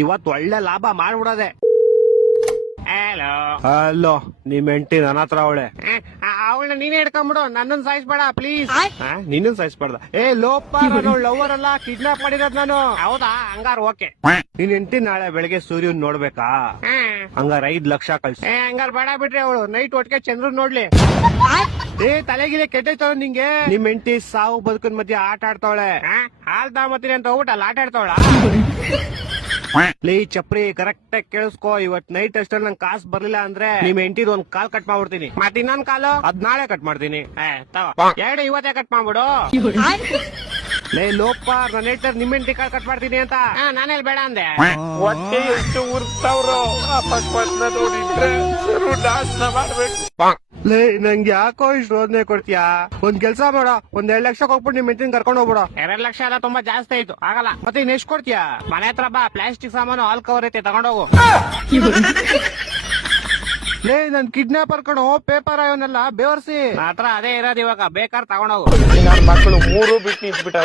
ಇವತ್ ಒಳ್ಳೆ ಲಾಭ ಮಾಡ್ಬಿಡೋದೆ. ಹಲೋ ಹಲೋ, ನಿಮ್ ಹೆಂಡತಿ ನನ್ನ ಹತ್ರ ಅವಳೆ. ಅವಳನ್ನ ನೀನೇ ಹಿಡ್ಕೊಂಬಿಡು, ನನ್ನನ್ ಸಾಯಿಸ್ಬೇಡ ಪ್ಲೀಸ್. ನಿನ್ನ ಸಾಯಿಸ್ಬಾರ್ದ? ಏ ಲೋಪ, ನಾನು ಲವರ್ ಅಲ್ಲ, ಕಿಡ್ನಾಪ್ ಮಾಡಿರೋದ್ ನಾನು. ಹೌದಾ? ಹಂಗಾರ ಓಕೆ. ನಿನ್ ಹೆಂಡತಿ ನಾಳೆ ಬೆಳಗ್ಗೆ ಸೂರ್ಯನ್ ನೋಡ್ಬೇಕಾ? ಹಂಗಾರ 5 ಲಕ್ಷ ಕಳ್ಸಿ. ಹಂಗಾರ ಬೇಡ ಬಿಡ್ರಿ, ಅವಳು ನೈಟ್ ಒಟ್ಟಿಗೆ ಚಂದ್ರನ್ ನೋಡ್ಲಿ. ಏ ತಲೆಗಿಲೆ ಕೆಟ್ಟೈತವ ನಿಂಗೆ. ನಿಮ್ ಹೆಂಡತಿ ಸಾವು ಬದುಕಿನ ಮಧ್ಯೆ ಆಟ ಆಡ್ತಾವಳೆ. ಹಾಲ್ ತಾಮತ್ತೀನಿ ಅಂತ ಹೋಗ್ಬಿಟ್ಟು ಅಲ್ಲಿ ಆಟ ಆಡ್ತಾವಳ. ಲೇ ಚಪ್ರಿ, ಕರೆಕ್ಟ್ ಆಗಿ ಕೇಳಿಸ್ಕೋ. ಇವತ್ ನೈಟ್ ಅಷ್ಟಲ್ಲಿ ನಂಗೆ ಕಾಸು ಬರ್ಲಿಲ್ಲ ಅಂದ್ರೆ ನಿಮ್ ಹೆಂಡತಿದ್ ಒಂದ್ ಕಾಲ್ ಕಟ್ ಮಾಡ್ಬಿಡ್ತೀನಿ. ಮತ್ ಇನ್ನೊಂದ್ ಕಾಲು ಅದ್ ನಾಳೆ ಕಟ್ ಮಾಡ್ತೀನಿ. ಎರಡು ಇವತ್ತೇ ಕಟ್ ಮಾಡ್ಬಿಡು. ಲೇ ಲೋಪ, ನನ್ನ ಹೇಳ್ತಾರೆ ನಿಮ್ ಹೆಂಡತಿ ಕಾಲ್ ಕಟ್ ಮಾಡ್ತೀನಿ ಅಂತ. ನಾನೆಲ್ ಬೇಡ ಅಂದೆ. ಹೊಟ್ಟೆ ಎಷ್ಟು ಉರ್ತಾವ್ರೋ, ಅಪಸ್ಮಾತ್ ನೋಡಿದ್ರೆ ನಾಶನ ಮಾಡ್ಬೇಕು. ಲೇ ನಂಗೆ ಯಾಕೋ ಇಷ್ಟು ರೋದನೆ ಕೊಡ್ತೀಯಾ? ಒಂದ್ ಕೆಲ್ಸ ಮಾಡ, ಒಂದ್ 2 ಲಕ್ಷ ಹೋಗ್ಬಿಟ್ಟು ನಿಮ್ ಹೆಂಡತಿನ ಕರ್ಕೊಂಡು ಹೋಗ್ಬಿಡ. 2 ಲಕ್ಷ ಎಲ್ಲ ತುಂಬಾ ಜಾಸ್ತಿ ಆಯ್ತು, ಆಗಲ್ಲ. ಮತ್ತೆ ಇನ್ ಎಷ್ಟ್ ಕೊಡ್ತೀಯಾ? ಮನೆ ಹತ್ರ ಬಾ, ಪ್ಲಾಸ್ಟಿಕ್ ಸಾಮಾನು ಹಾಲ್ ಕವರ್ ಐತೆ, ತಗೊಂಡೋಗು. ಲೇ ನನ್ ಕಿಡ್ನಾಪರ್ ಕಣೋ, ಪೇಪರ್ ಅವನ್ನೆಲ್ಲ ಬೇವರ್ಸಿ. ಹತ್ರ ಅದೇ ಇರೋದು, ಇವಾಗ ಬೇಕಾದ್ರೆ ತಗೊಂಡೋಗು. ನನ್ನ ಮಕ್ಕಳು 3 ಬಿಟ್ಟು ನಿಂತ್ಬಿಟ್ಟವ್ರೆ.